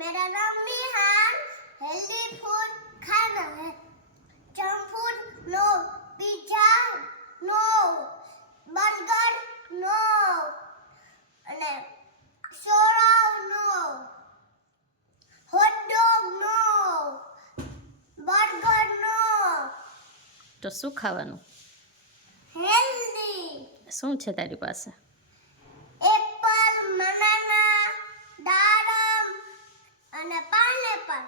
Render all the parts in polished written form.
मेरा नाम Vihaan healthy food खाना है junk food no pizza no burger no અને soda no hot dog no burger no તો શું ખાવાનું? હેલ્ધી શું છે તારી પાસે? એપલ બનાના दारम અને पाइनएप्पल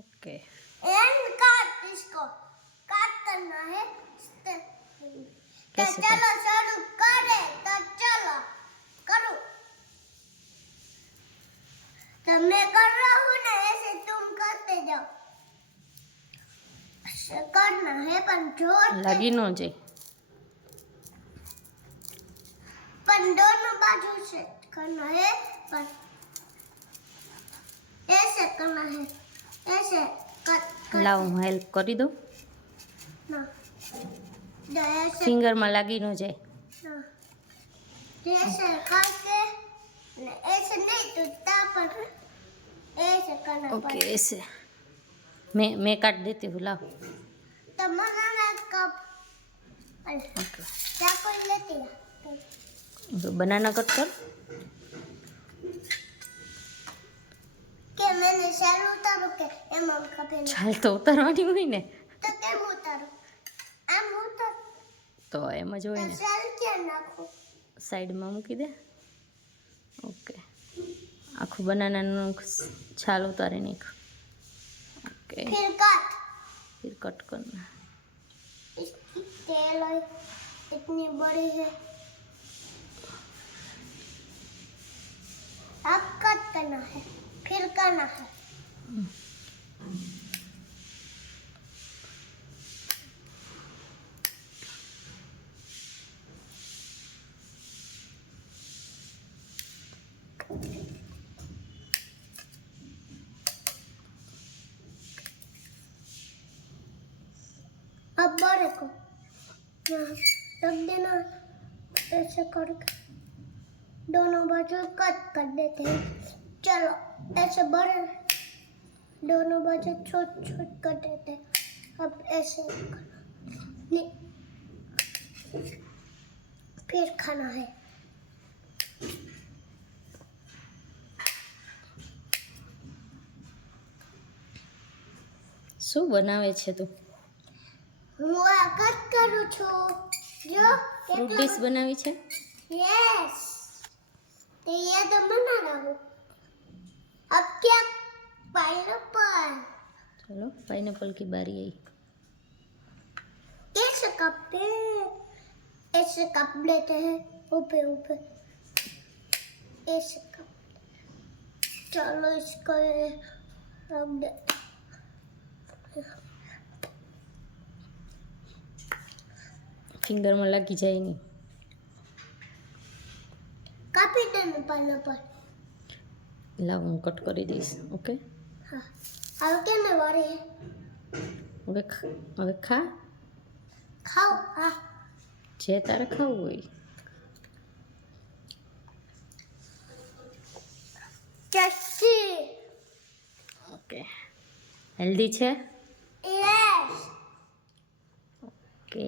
ओके एंड काट इसको काट करना है तो कैसे चलो शुरू करे तो चलो करो तो मैं कर रहा हूँ ना ऐसे तुम करते जाओ ऐसे करना है पर जोर से લાગી ન જાય. पर दोनों बाजू से करना है पर ऐसे करना है ऐसे कट લાવ હું હેલ્પ કરી દઉં. ना जो ऐसे ફિંગરમાં લાગી ન જાય. ना ऐसे करके ना ऐसे नहीं टूटता पर ऐसे करना ओके पड़ता ऐसे मैं काट देती हूँ. लाओ. तो बनाना कप ओके चाकू लेती है बनाना कट कर. કે मैंने शाल उतारू के एम कपे ચાલ તો ઉતારવાની હોય ને तो केम उतारू आम उतार તો એમ જ હોય तो ને. शाल क्या नाखो સાઈડમાં મૂકી દે. ઓકે આખું બનાનાનું છાલ ઉતારી નાખ. ઓકે फिर काट फिर कट करना. इसकी तेल है इतनी बड़ी है अब कट करना है फिर करना है अब बड़े को यहाँ रख देना ऐसे करके दोनों बाजू कट कर देते हैं चलो ऐसे बड़े दोनों बाजू छोट छोट कर देते हैं अब ऐसे करना नहीं फिर खाना है શું બનાવે છે તું? હું આ કટ કરું છું જો ફ્રૂટ ડીશ બનાવી છે? यस तो ये तो बना रहा हूँ अब क्या पाइनएप्पल चलो पाइनएप्पल की बारी आई. ऐसे कप लेते हैं ऊपर ऊपर ऐसे कप चलो इसको ये रख दे ફિંગરમાં લાગી જાય નહીં. काफी देना पाइनएप्पल લાવ હું કટ કરી દઈશ. ઓકે हाँ अब क्या मैं वाली है હવે ખા खाओ हाँ જે તારે ખાવું હોય. टेस्टी ઓકે હેલ્ધી છે? Yes okay